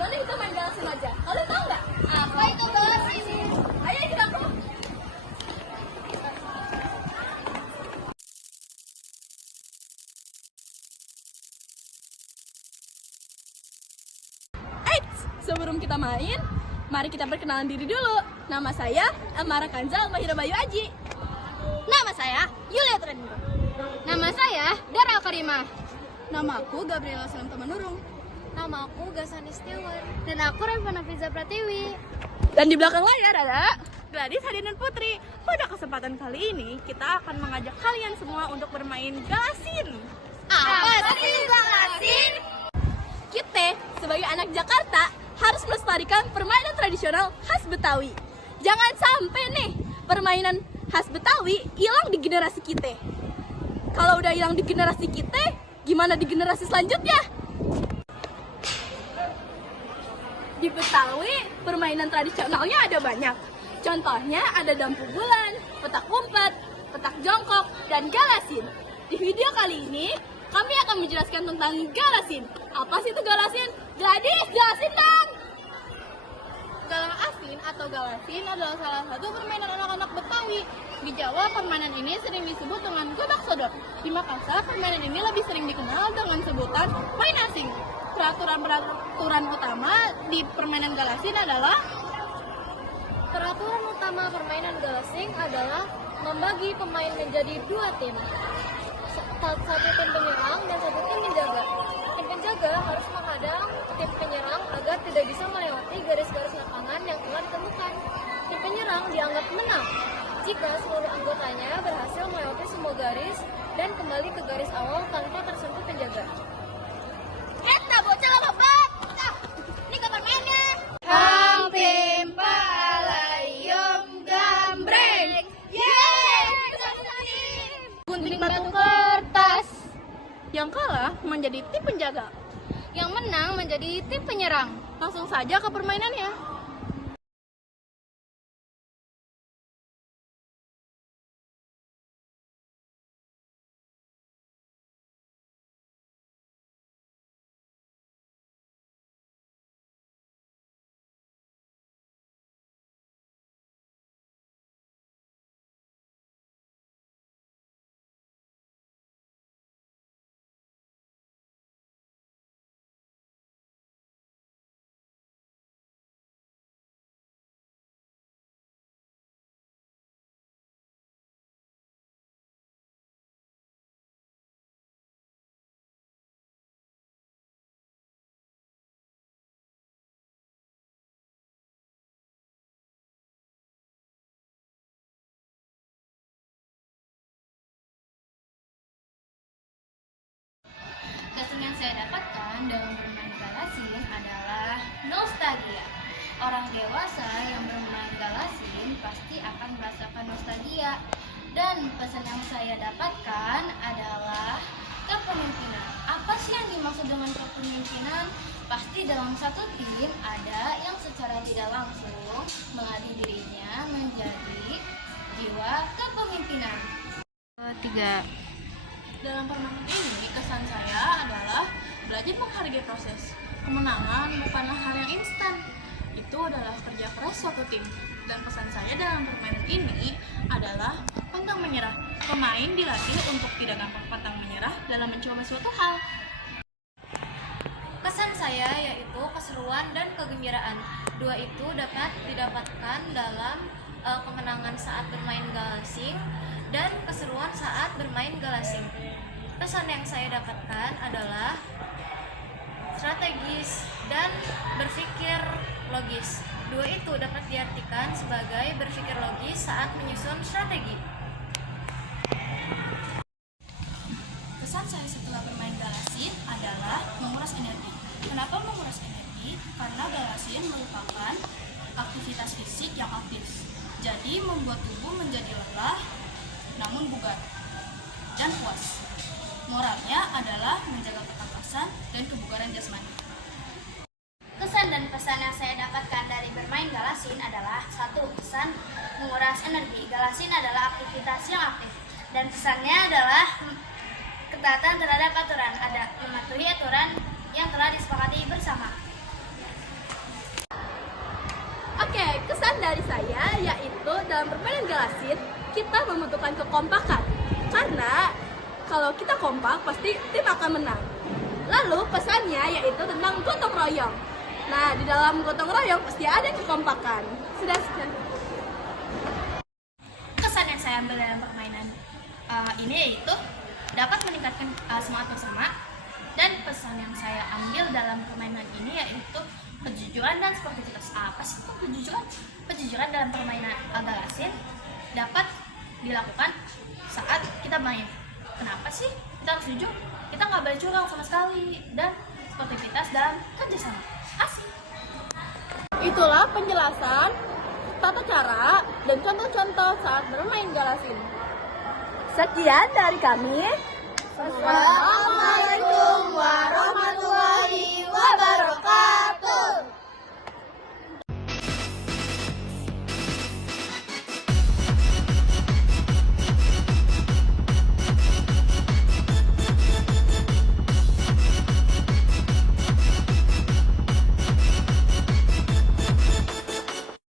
gimana kita main galasin aja? Kalian tahu nggak? Apa itu galasin? Ayo ikut aku. Eits, sebelum kita main, mari kita perkenalan diri dulu. Nama saya Amara Kanza Mahira Bayu Aji. Nama saya Yulia Treniro. Nama saya Dara Karimah. Nama aku Gabriela Salam Tamanurung. Nama aku Gasani Setiawan. Dan aku Revana Fiza Pratiwi. Dan di belakang layar ada Gladys Hadinan Putri. Pada kesempatan kali ini, kita akan mengajak kalian semua untuk bermain galasin. Apa sih galasin? Kita sebagai anak Jakarta harus melestarikan permainan tradisional khas Betawi. Jangan sampai nih permainan khas Betawi hilang di generasi kita. Kalau udah hilang di generasi kita, gimana di generasi selanjutnya? Di Betawi, permainan tradisionalnya ada banyak. Contohnya ada dampu bulan, petak umpet, petak jongkok, dan galasin. Di video kali ini, kami akan menjelaskan tentang galasin. Apa sih itu galasin? Gladys, jelasin dong! Galang asin atau galasin adalah salah satu permainan anak-anak Betawi. Di Jawa, permainan ini sering disebut dengan gobak sodor. Di Makassar, permainan ini lebih sering dikenal dengan sebutan main asing. Peraturan utama di permainan galasin adalah Peraturan utama permainan galasing adalah membagi pemain menjadi dua tim. Satu tim penyerang dan satu tim penjaga. Tim penjaga harus menghadang tim penyerang agar tidak bisa melewati garis-garis lapangan yang telah ditentukan. Tim penyerang dianggap menang jika seluruh anggotanya berhasil melewati semua garis dan kembali ke garis awal tanpa tersentuh penjaga. Eta bocah lama banget. Ini kapan mainnya? Hampim palayom gambreng. Gunting batu kertas. Yang kalah menjadi tim penjaga. Yang menang menjadi tim penyerang. Langsung saja ke permainannya. Kesan yang saya dapatkan dalam bermain galasin adalah nostalgia. Orang dewasa yang bermain galasin pasti akan merasakan nostalgia. Dan pesan yang saya dapatkan adalah kepemimpinan. Apa sih yang dimaksud dengan kepemimpinan? Pasti dalam satu tim ada yang secara tidak langsung melatih dirinya menjadi jiwa kepemimpinan. 3. Dalam permainan ini, kesan saya adalah belajar menghargai proses. Kemenangan bukanlah hal yang instan. Itu adalah kerja keras suatu tim. Dan pesan saya dalam permainan ini adalah pantang menyerah. Pemain dilatih untuk tidak gampang pantang menyerah dalam mencoba suatu hal. Kesan saya yaitu keseruan dan kegembiraan. Dua itu dapat didapatkan dalam kemenangan saat bermain galasing dan keseruan saat bermain galasing. Pesan yang saya dapatkan adalah strategis dan berpikir logis. Dua itu dapat diartikan sebagai berpikir logis saat menyusun strategi. Pesan saya setelah bermain galasin adalah menguras energi. Kenapa menguras energi? Karena galasin merupakan aktivitas fisik yang aktif. Jadi membuat tubuh menjadi lelah namun bugar dan puas. Moralnya adalah menjaga ketangkasan dan kebugaran jasmani. Kesan dan pesan yang saya dapatkan dari bermain galasin adalah: 1. Pesan menguras energi. Galasin adalah aktivitas yang aktif. Dan pesannya adalah ketaatan terhadap aturan. Ada mematuhi aturan yang telah disepakati bersama. yaitu dalam permainan Galasin, kita membutuhkan kekompakan. Karena kalau kita kompak, pasti tim akan menang. Lalu pesannya yaitu tentang gotong royong. Nah, di dalam gotong royong pasti ada kekompakan. Sudah sekian. Kesan yang saya ambil dalam permainan ini yaitu dapat meningkatkan semangat bersama, dan pesan yang saya ambil dalam permainan ini yaitu kejujuran dan sportivitas. Apa sih itu kejujuran? Kejujuran dalam permainan Galasin dapat dilakukan saat kita main. Kenapa sih kita harus jujur? Kita nggak boleh curang sama sekali, dan sportivitas dalam kerjasama. Asik. Itulah penjelasan tata cara dan contoh-contoh saat bermain Galasin. Sekian dari kami. Wassalamualaikum warahmatullahi wabarakatuh.